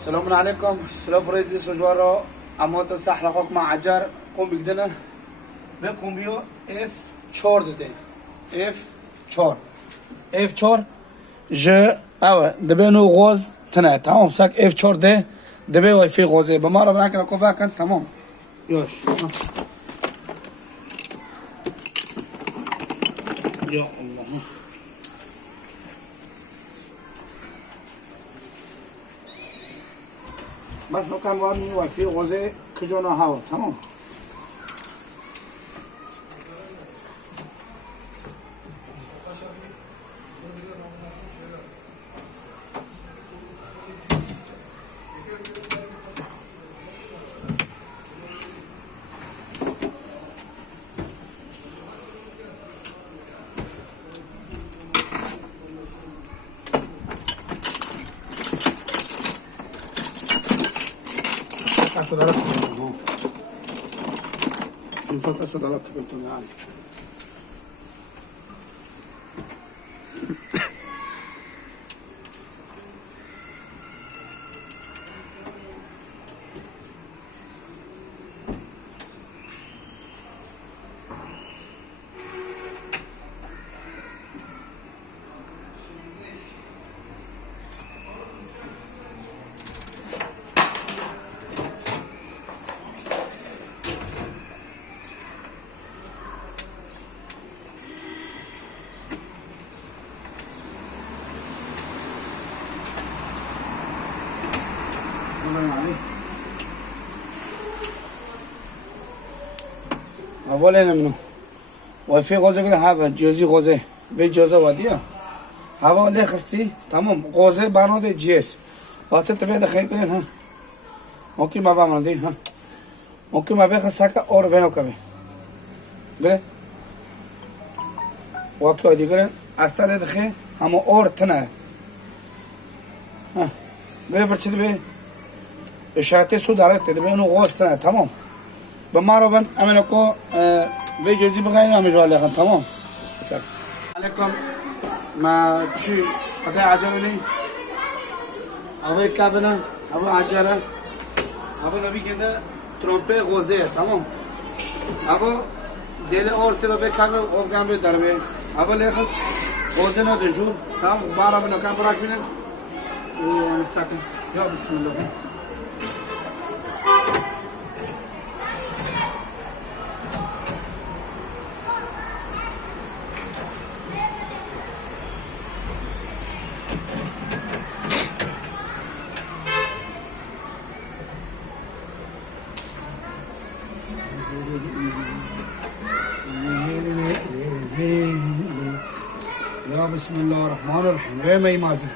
السلام عليكم. سلاف ريدي سجوارا اما تصلح لقاك مع عجر كومبي بدنا به كومبيو اف 4 داده اف 4 اف 4 ج او دبنو غاز تنه تمام ساك اف 4 ده دبه وای فی غازه به ما رو بنکن کوفا کن تمام یاش یا الله بس نکن وارمی وای فی غازه کجانا هوا تمام فقط صدارات كبرتون يعني اولا منو وای فی غازه کنه هوا جزئی غازه به جزء ودیه هوا له خستی تمام غازه بناده جیس وقت تفید خیلی کنه ها ممکن ما بامون دی ها ممکن ما به خسکه اور ونو کبه بله وقت دیگه استاد دخه هم اور تنه ها بله برچید به اشارت سو داره تده به اونو غاز تنه تمام به ما رو بن امنو کو به جزئی بغیر نمیجوال لگن تمام سلام علیکم ما چی قطع عجله اوی کابنا اوی عجله اوی نبی کنده طرمب غازه تمام اوی دل اور تلو به کابه او گام دربه اوی لخص غازه نه دجور تمام ما رو بن کام براک بینن مسکن یا بسم الله يا بسم الله الرحمن الرحيم غير ما يمازن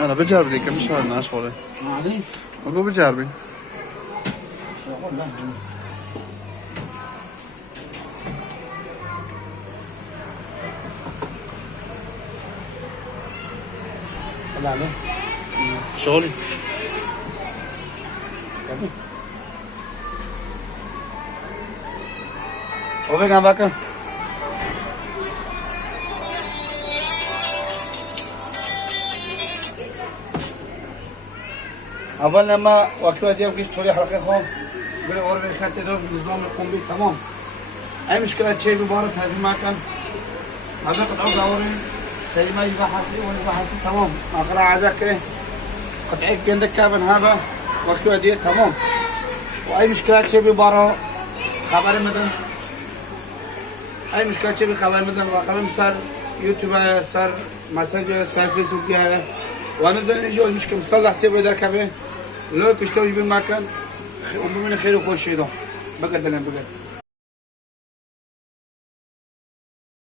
انا بجرب ديك مش هالنا شغله معليش اقول بجربي شغل لا طلع عليه شغلي وبيع باكا اول لما وقت دياب كيش تولي حلقه خو بلا اور بخات دو نظام كومبي تمام اي مشكله شيء ببارت هذه ما كان هذا قطعه دوري سليمه يبقى حاسي ولا حاسي تمام اقرا عادك قطعه عندك كابن هذا وقت دياب تمام واي مشكله شيء ببارة خبر مثلا اي مشكله شيء بخبر مثلا وقلم صار يوتيوب صار مسج صار فيسبوك هذا وانا ذا نجي المشكله صلح سيفو ذاك به لو كشتوي بالمكان ومن خير وخوش يدو بقدر بقدر